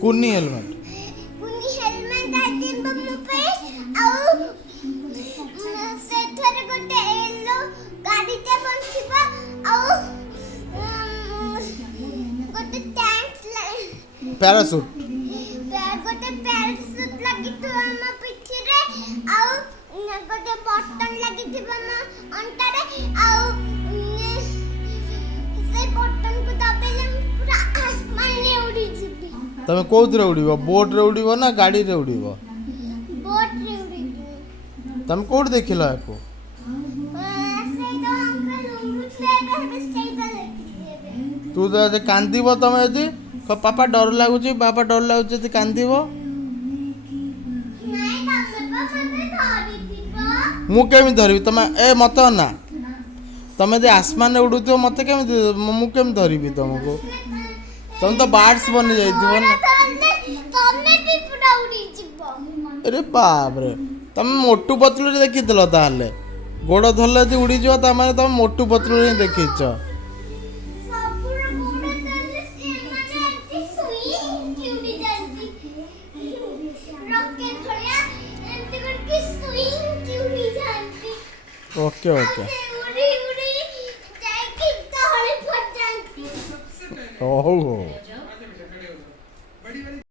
कुनी हेलमेट आदि बम पे आउ से थरे गोटे येलो गाड़ी ते बनथिबा आउ गोटे टैंक पैरासूट गोटे पैरासूट लगी तो हम पिठी रे आउ गोटे बटन लगी थिबा ना अंटा रे आउ से बटन को दबेले पूरा आसमान रे उड़ी जिबी तमे कोथरे उड़ीबो बोट रे उड़ीबो ना गाड़ी रे उड़ीबो बोट रे उड़ी तमे कोड देखिला एको से तो अंकल उमुच ले से तो तू तो कांदीबो तमे यदि पापा डर लागुची बापा डर लागुची यदि कांदीबो नहीं बाबा मते धरी दिबो मु केमी धरबी तमे ए मत ना तमे यदि आसमान रे उड़ुथिबो मते केमी मु केमी धरबी तुमको तुम तो बार्ड्स बनी जाइथिबो ना तमे भी पूरा उड़ी जिबो अरे बाप रे तमे मोटू पतलू रे देखितलो ताले गोड़ धरले यदि उड़ी जिवो ता माने तमे मोटू पतलू रे देखिछ सबुर गोड़ धरले से माने एती सुई की उड़ी जांती रॉकेट भलिया एती करके सुई की उड़ी जांती ओके ओके उड़ी उड़ी जाके तळे फट जांती हो